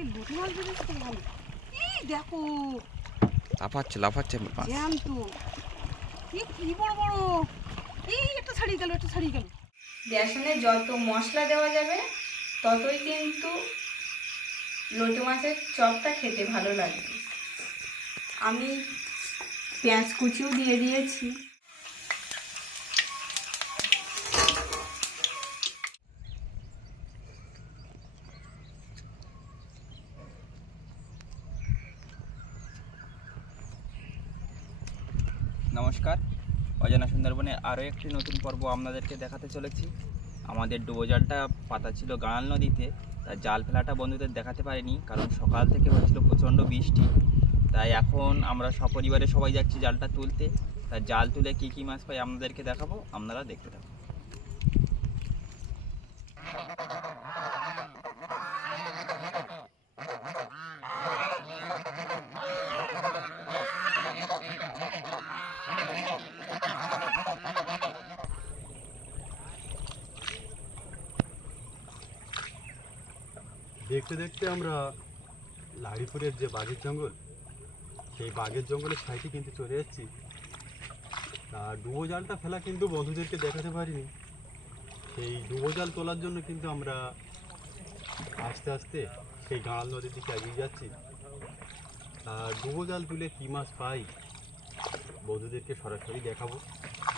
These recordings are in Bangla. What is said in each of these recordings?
এই লুটি মাছ বেরিয়েছে তো ভালো। এই দেখো লাফাচ্ছে লাফাচ্ছে মাছ জ্যান্ত। এই কি বড় বড়। এই একটা ছাড়িয়ে গেল একটা ছাড়িয়ে গেল। বেসনে যত মশলা দেওয়া যাবে ততই কিন্তু লোটে মাছের চপটা খেতে ভালো লাগবে। আমি পেঁয়াজ কুচিও দিয়ে দিয়েছি। অজানা সুন্দরবনে আরও একটি নতুন পর্ব আপনাদেরকে দেখাতে চলেছি। আমাদের ডুবোজালটা পাতা ছিল গাঁড়াল নদীতে, তার জাল ফেলাটা বন্ধুদের দেখাতে পারিনি, কারণ সকাল থেকে হয়েছিল প্রচণ্ড বৃষ্টি। তাই এখন আমরা সপরিবারে সবাই যাচ্ছি জালটা তুলতে। তার জাল তুলে কী কী মাছ পাই আপনাদেরকে দেখাবো, আপনারা দেখতে থাকুন। দেখতে দেখতে আমরা লাড়িপুরের যে বাঘের জঙ্গল, সেই বাঘের জঙ্গলের সাইডে কিন্তু চলে যাচ্ছি আর ডুবো জালটা ফেলা কিন্তু বন্ধুদেরকে দেখাতে পারিনি। সেই ডুবো জাল তোলার জন্য কিন্তু আমরা আস্তে আস্তে সেই গাঁড়াল নদীর দিকে এগিয়ে যাচ্ছি। আর ডুবো জাল তুলে কী মাছ পাই, বন্ধুদেরকে সরাসরি দেখাবো।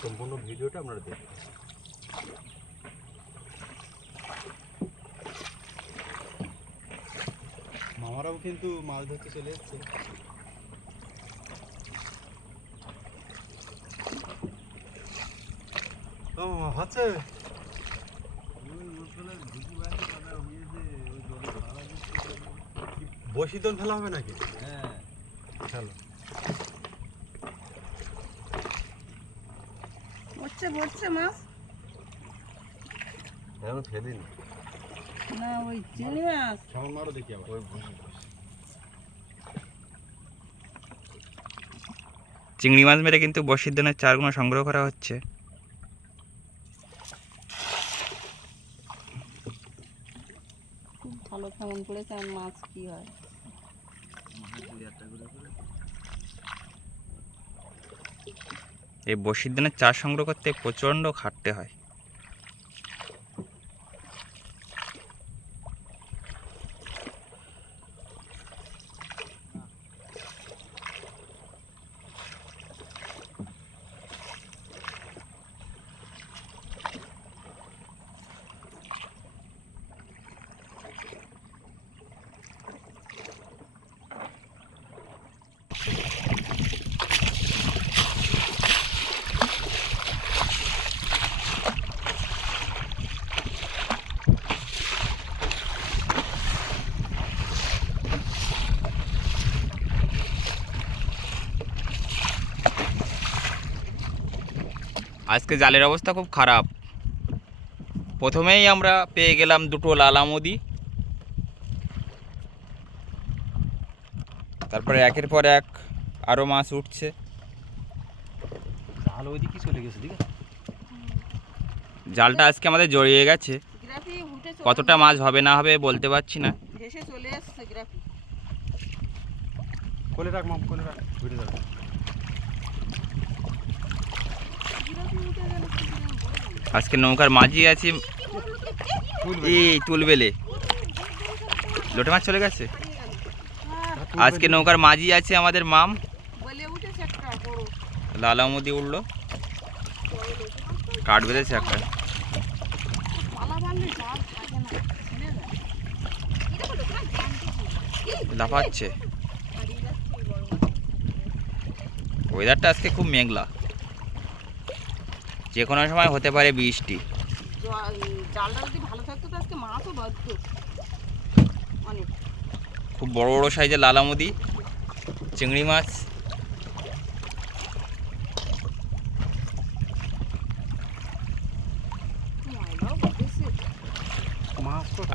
সম্পূর্ণ ভিডিওটা আপনারা দেখবেন মামারাও কিন্তু মাছ ধরতে চলে এসছে। হচ্ছে। বসিদন ফেলা হবে নাকি? হ্যাঁ। চলো বসছে বসছে মাছ। এখন ফেলিনি। না ওই চিংড়ি মাছ। মারো দেখি আবার। ওই চিংড়ি মাছ মেরে কিন্তু বসির দিনের চারগুলো সংগ্রহ করা হচ্ছে। ভালো কেমন পড়েছে আর মাছ কি হয়? এই বসির দিনের চার সংগ্রহ করতে প্রচণ্ড খাটতে হয়। আজকে জালের অবস্থা খুব খারাপ। প্রথমেই আমরা পেয়ে গেলাম দুটো লালামুদি। তারপরে একের পর এক আরও মাছ উঠছে। জাল ওইদিকে চলে গেছে জালটা আজকে আমাদের জড়িয়ে গেছে। কতটা মাছ হবে না হবে বলতে পারছি না। চলে এসছে গ্রাফি। কোলে রাখ মাম কোলে রাখ। ঘুরে যাবে গ্রাফি উঠে গেল কি করে আমি বলব না। আজকে নৌকার মাঝি আছি। এই তুলবেলে। লোটে মাছ চলে গেছে? আজকে নৌকার মাঝি আছে আমাদের মাম। লালামুদি উঠল কাঠ বেঁধেছে একটা। লাফাচ্ছে। ওয়েদারটা আজকে খুব মেঘলা। যে কোনো সময় হতে পারে বৃষ্টি। জালটা যদি ভালো থাকতো তো আজকে মাছও বাঁধত। অনেক খুব বড় বড় সাইজের লালামুদি চিংড়ি মাছ।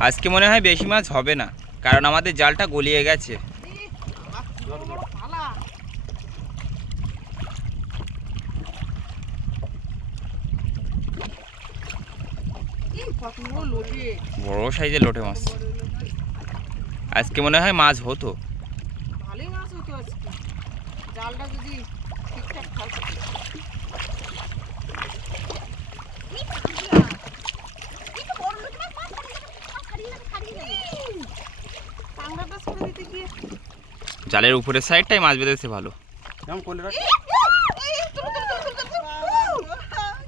আজকে মনে হয় বেশি মাছ হবে না কারণ আমাদের জালটা গলিয়ে গেছে এই, আবার কি বড় বড় পালা এই কত বড় সাইজের লোটে মাছ আজকে মনে হয় মাছ হতো ভালোই মাছ আজকে জালটা যদি ঠিকঠাক থাকতো জালের উপরের সাইডটাই মাছ বেঁধেছে ভালো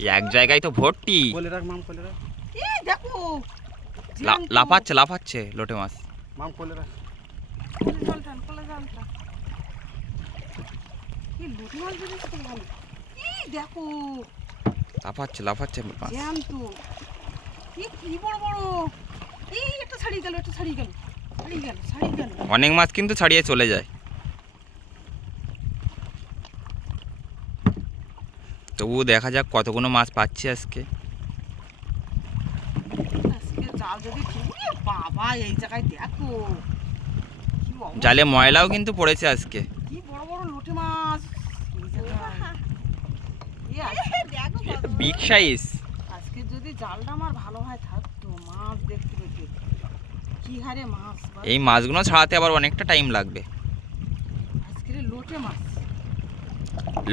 এক জায়গায় তো ভর্তি কোলে রাখ মাম কোলে রাখ এই দেখো। লাফাচ্ছে লাফাচ্ছে লোটে মাছ। মাম কোলে রাখ। কোলে জল টান, কোলে জল টান। এই মাছ বেরিয়েছে তো ভালো। এই দেখো? লাফাচ্ছে লাফাচ্ছে মাছ। এই কি বড় বড়? এই একটা ছাড়িয়ে গেল একটা ছাড়িয়ে গেল ছাড়িয়ে গেল ছাড়িয়ে গেল। অনেক মাছ কিন্তু ছাড়িয়ে চলে যায়। তবুও দেখা যাক কতগুলো মাছ পাচ্ছি আজকে জাল যদি ঠিক এ এই জায়গায় দেখো। জালে ময়লাও কিন্তু পড়েছে আজকে। কি বড় বড় লোটে মাছ। বিগ সাইজ আজকে যদি জালটা আমার ভালো হয় থাকতো মাছ দেখতে পেতে কি হারে মাছ এই মাছগুলো ছাড়াতে আবার অনেকটা টাইম লাগবে। আজকে লোটে মাছ।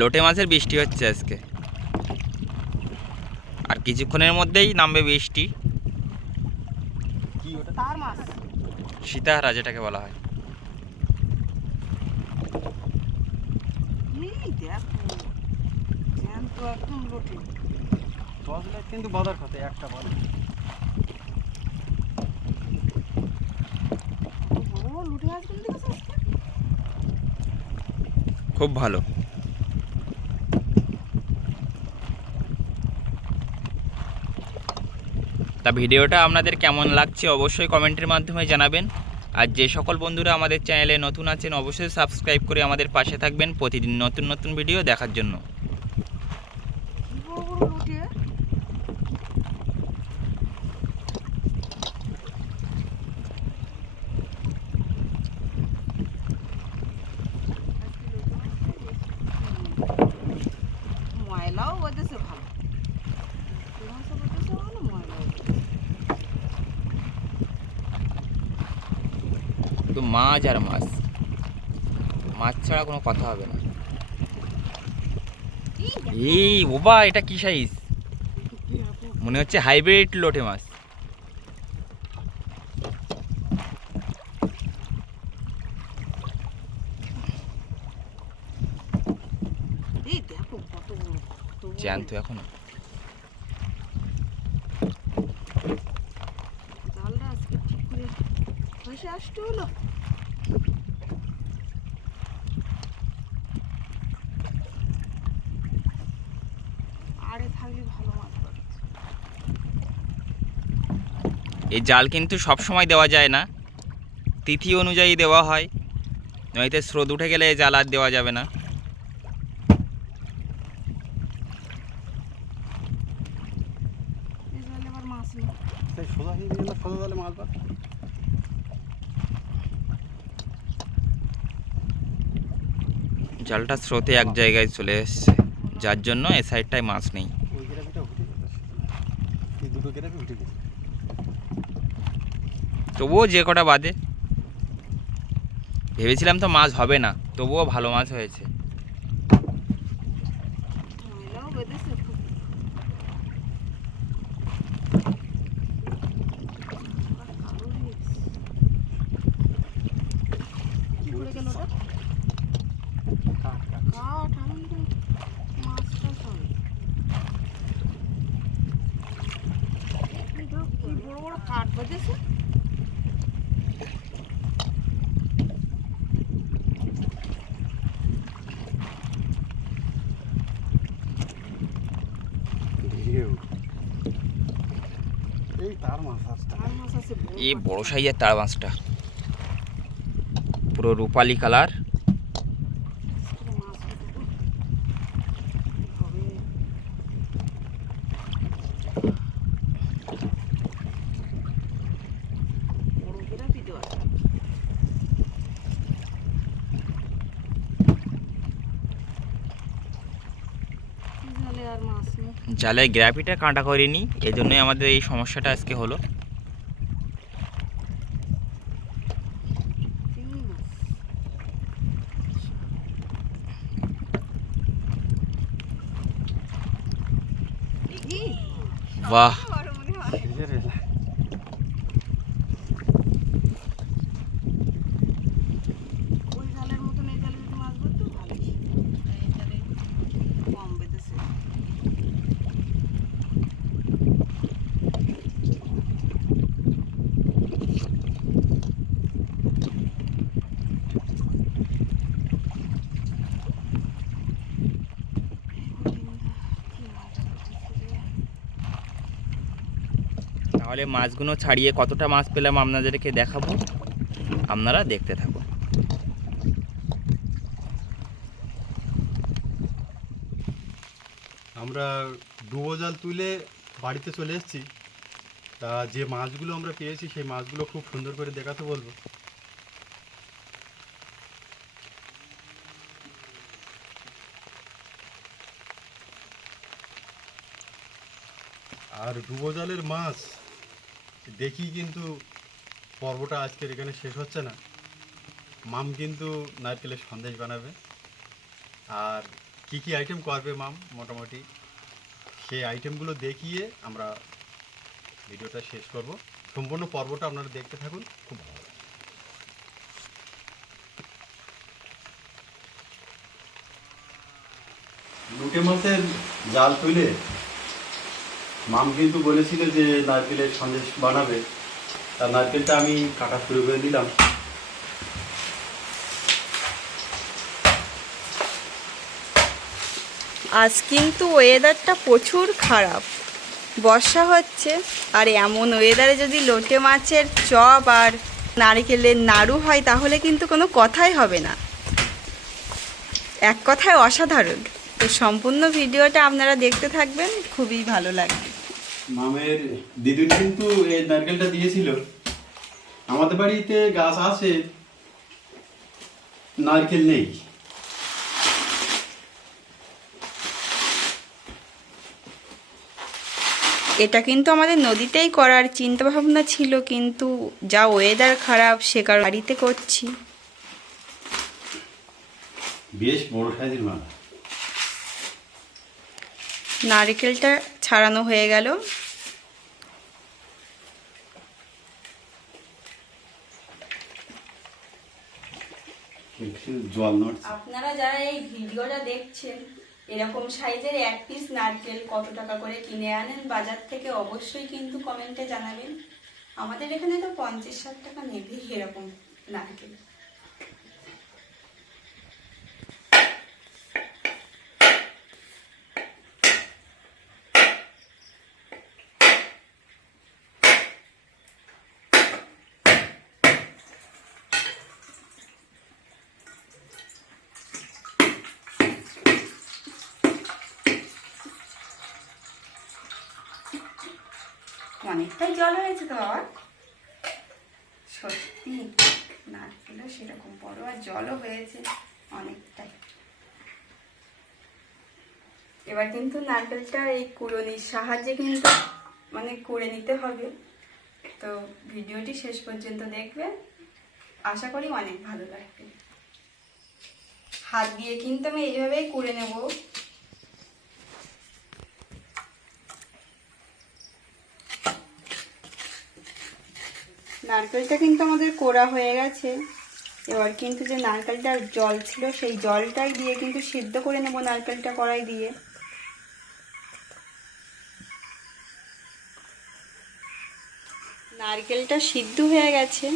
লোটে মাছের বৃষ্টি হচ্ছে আজকে। আর কিছুক্ষণের মধ্যেই নামবে বৃষ্টি। তার মাছ। সীতাহারা যেটাকে বলা হয়। এই দেখো জ্যান্ত একদম লোটে দশ লাখ কিন্তু বাজার খাতে একটা আজকে? খুব ভালো। তা ভিডিওটা আপনাদের কেমন লাগছে অবশ্যই কমেন্টের মাধ্যমে জানাবেন। আর যে সকল বন্ধুরা আমাদের চ্যানেলে নতুন আছেন, অবশ্যই সাবস্ক্রাইব করে আমাদের পাশে থাকবেন প্রতিদিন নতুন নতুন ভিডিও দেখার জন্য কি বড় বড় লোটে ময়লাও বোঝেছে ভালো লোটে মাছও বোঝেছে ভালো ময়লাও বোঝেছে। তো মাছ আর মাছ। মাছ ছাড়া কোনো কথা হবে না। এই ওবা এটা কি সাইজ মনে হচ্ছে হাইব্রিড লোটে মাছ। জ্যান্ত এখনও জালটা আজকে ঠিক করে ভেসে আসতে হলো আরে থাকলে ভালো মাছ পাবে এই জাল কিন্তু সব সময় দেওয়া যায় না। তিথি অনুযায়ী দেওয়া হয় নয়তো স্রোত উঠে গেলে এই জাল আর দেওয়া যাবে না। জালটা স্রোতে এক জায়গায় চলে এসছে যার জন্য এ সাইডটায় মাছ নেই। দুটো উঠে গেছে। তবুও যে কটা বাদে ভেবেছিলাম তো মাছ হবে না তবুও ভালো মাছ হয়েছে ময়লাও বেঁধেছে খুব আবার কালো হয়ে গেছে। কি করে গেল ওটা কাট, কাট। কাঠ আমি তো মাছটা সব এই দেখো কি বড় বড় কাঠ বেঁধেছে ঢেউ। এই বড় সাইজের তার মাছটা পুরো রূপালি কালার। জালে গ্র্যাভিটা কাঁটা করেনি এজন্যই আমাদের এই সমস্যাটা আজকে হলো। বাহ। তাহলে মাছগুলো ছাড়িয়ে কতটা মাছ পেলাম আপনাদেরকে দেখাবো। আপনারা দেখতে থাকুন। আমরা ডুবো জাল তুলে বাড়িতে চলে এসেছি। তা যে মাছগুলো আমরা পেয়েছি, সেই মাছগুলো খুব সুন্দর করে দেখাতে বলব। আর ডুবো জালের মাছ দেখি কিন্তু পর্বটা আজকের এখানে শেষ হচ্ছে না। মাম কিন্তু নারকেলের সন্দেশ বানাবে। আর কি কি আইটেম করবে মাম মোটামুটি, সেই আইটেমগুলো দেখিয়ে আমরা ভিডিওটা শেষ করব। সম্পূর্ণ পর্বটা আপনারা দেখতে থাকুন, খুব ভালো। লুটে মাছের জাল তুলে মাম কিন্তু বলেছিল যে নারকেলের সন্দেশ বানাবে। তার নারকেলটা আমি কাটা শুরু করে দিলাম। আজ কিন্তু ওয়েদারটা প্রচুর খারাপ। বর্ষা হচ্ছে, আর এমন ওয়েদারে যদি লোটে মাছের চপ আর নারকেলের নাড়ু হয়, তাহলে কিন্তু কোনো কথাই হবে না। এক কথায় অসাধারণ। তো সম্পূর্ণ ভিডিওটা আপনারা দেখতে থাকবেন, খুবই ভালো লাগবে। মামের দিদুন কিন্তু এই নারকেলটা দিয়েছিল। আমাদের বাড়িতে গাছ আছে নারকেল নেই। এটা কিন্তু আমাদের নদীতেই করার চিন্তা ভাবনা ছিল কিন্তু যা ওয়েদার খারাপ সে কারণে বাড়িতে করছি। বেশ বড় সাইজের মাছ নারকেলটা ছাড়ানো হয়ে গেল। আপনারা যারা এই ভিডিওটা দেখছেন এরকম সাইজের এক পিস নারকেল কত টাকা করে কিনে আনেন বাজার থেকে অবশ্যই কিন্তু কমেন্টে জানাবেন। আমাদের এখানে তো পঞ্চাশ ষাট টাকা নেবেই এরকম নারকেল। অনেকটাই জল হয়েছে তো, বাবা? সত্যি নারকেলও সেরকম বড় আর জলও হয়েছে অনেকটাই। এবার কিন্তু নারকেলটা এই কুড়নির সাহায্যে কিন্তু মানে কুড়ে নিতে হবে। তো ভিডিওটি শেষ পর্যন্ত দেখবে আশা করি অনেক ভালো লাগবে। হাত দিয়ে কিন্তু আমি এইভাবেই কুড়ে নেব। নারকেলটা কিন্তু আমাদের কোড়া হয়ে গেছে। এবার কিন্তু যে নারকেলটার জল ছিল, সেই জলটাই দিয়ে কিন্তু সিদ্ধ করে নেব নারকেলটা কড়াই দিয়ে। নারকেলটা সিদ্ধ হয়ে গেছে।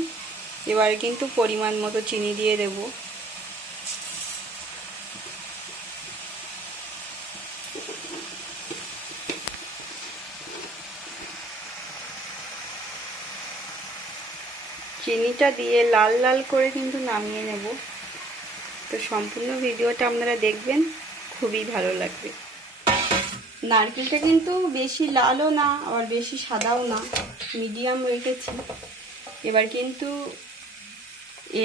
এবার কিন্তু পরিমাণ মতো চিনি দিয়ে দেব। চিনিটা দিয়ে লাল লাল করে কিন্তু নামিয়ে নেব। তো সম্পূর্ণ ভিডিওটা আপনারা দেখবেন, খুবই ভালো লাগবে। নারকেলটা কিন্তু বেশি লালও না, আবার বেশি সাদাও না, মিডিয়াম রেখেছি। এবার কিন্তু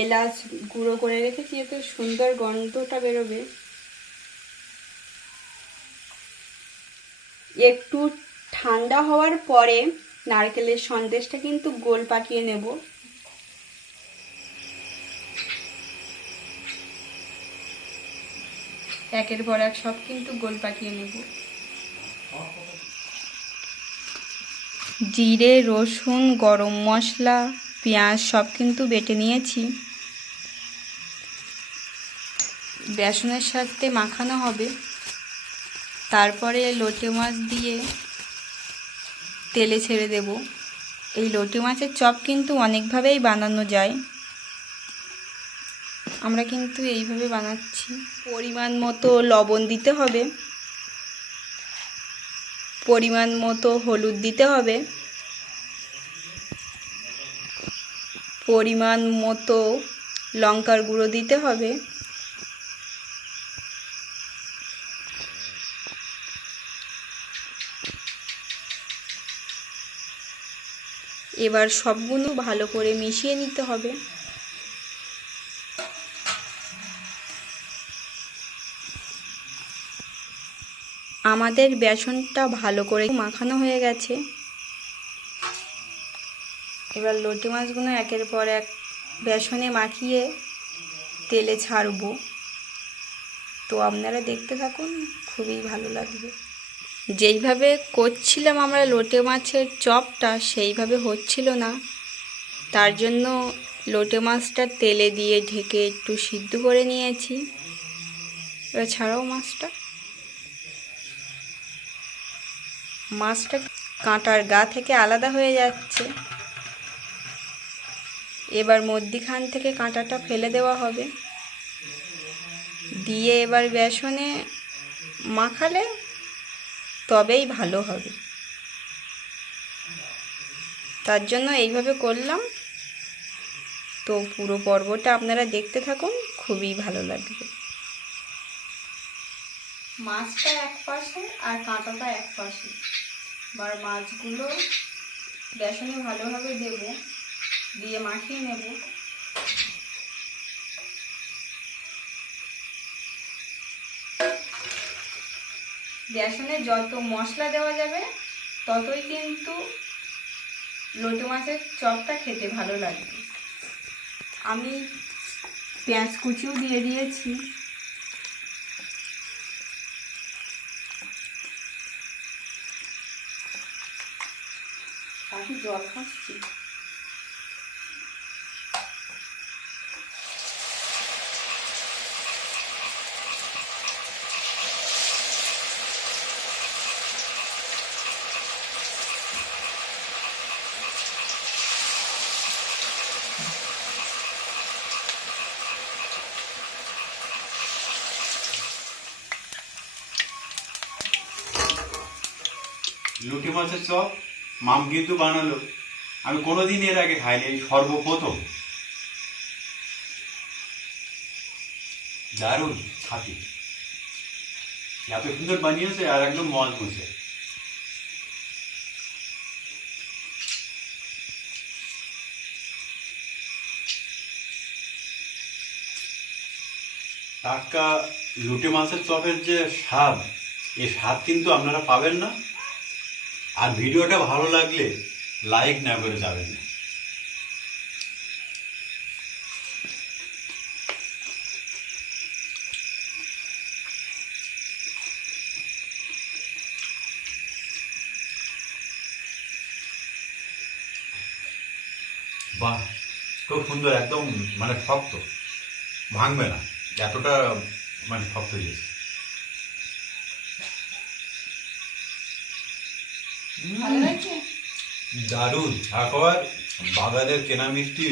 এলাচ গুঁড়ো করে রেখেছি, এতে সুন্দর গন্ধটা বেরোবে। একটু ঠান্ডা হওয়ার পরে নারকেলের সন্দেশটা কিন্তু গোল পাকিয়ে নেব। একের পর এক সব কিন্তু গোল পাকিয়ে নেব। জিরে, রসুন, গরম মশলা, পেঁয়াজ সব কিন্তু বেটে নিয়েছি। বেসনের সাথে মাখানো হবে। তারপরে লোটে মাছ দিয়ে তেলে ছেড়ে দেব। এই লোটে মাছের চপ কিন্তু অনেকভাবেই বানানো যায়। আমরা কিন্তু এইভাবে বানাচ্ছি। পরিমাণ মতো লবণ দিতে হবে। পরিমাণ মতো হলুদ দিতে হবে। পরিমাণ মতো লঙ্কার গুঁড়ো দিতে হবে। এবার সবগুলো ভালো করে মিশিয়ে নিতে হবে। আমাদের বেসনটা ভালো করে মাখানো হয়ে গেছে। এবার লোটে মাছগুলো একের পর এক বেসনে মাখিয়ে তেলে ছাড়বো। তো আপনারা দেখতে থাকুন, খুবই ভালো লাগবে। যেইভাবে করছিলাম আমরা লোটে মাছের চপটা, সেইভাবে হচ্ছিল না। তার জন্য লোটে মাছটা তেলে দিয়ে ঢেকে একটু সিদ্ধ করে নিয়েছি। এবার ছাড়াও মাছটা। মাছটা কাঁটার গা থেকে আলাদা হয়ে যাচ্ছে। এবার মধ্যিখান থেকে কাঁটাটা ফেলে দেওয়া হবে। দিয়ে এবার বেসনে মাখালে তবেই ভালো হবে। তার জন্য এইভাবে করলাম। তো পুরো পর্বটা আপনারা দেখতে থাকুন, খুবই ভালো লাগবে। মাছটা এক পাশে আর কাঁটাটা এক পাশে। এবার মাছগুলো বেসনে ভালোভাবে দেব, দিয়ে মাখিয়ে নেব। বেসনে যত মশলা দেওয়া যাবে, ততই কিন্তু লোটে মাছের চপটা খেতে ভালো লাগবে। আমি পেঁয়াজ কুচিও দিয়ে দিয়েছি। আমি জল খাচ্ছি। লুটি মাছের চপ? মাম কিন্তু বানালো। আমি কোনোদিন এর আগে খাইনি সর্বপ্রথম। দারুণ খাতি এত সুন্দর বানিয়েছে আর একদম মজ মুছে। টাটকা লুটে মাছের চপের যে স্বাদ এই স্বাদ কিন্তু আপনারা পাবেন না। আর ভিডিওটা ভালো লাগলে লাইক না করে যাবেন না। বাহ, খুব সুন্দর, একদম মানে শক্ত। ভাঙবে না, এতটা মানে শক্ত দিয়েছে ভালো লাগছে দারুণ। একবার বাজারের কেনা মিষ্টি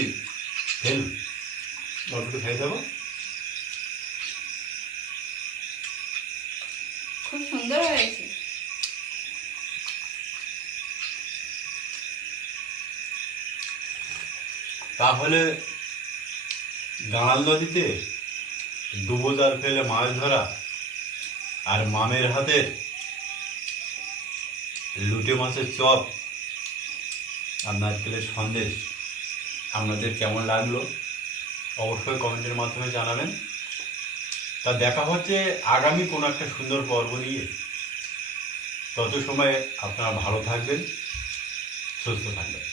ফেল অল্পটু খাই দেবো। খুব সুন্দর হয়েছে। তাহলে গাঁড়াল নদীতে ডুবো জাল ফেলে মাছ ধরা আর মামের হাতের লুটে মাছের চপ আর নারকেলের সন্দেশ আপনাদের কেমন লাগল? অবশ্যই কমেন্টের মাধ্যমে জানাবেন। তা দেখা হচ্ছে আগামী কোনো একটা সুন্দর পর্ব নিয়ে। তত সময় আপনারা ভালো থাকবেন, সুস্থ থাকবেন।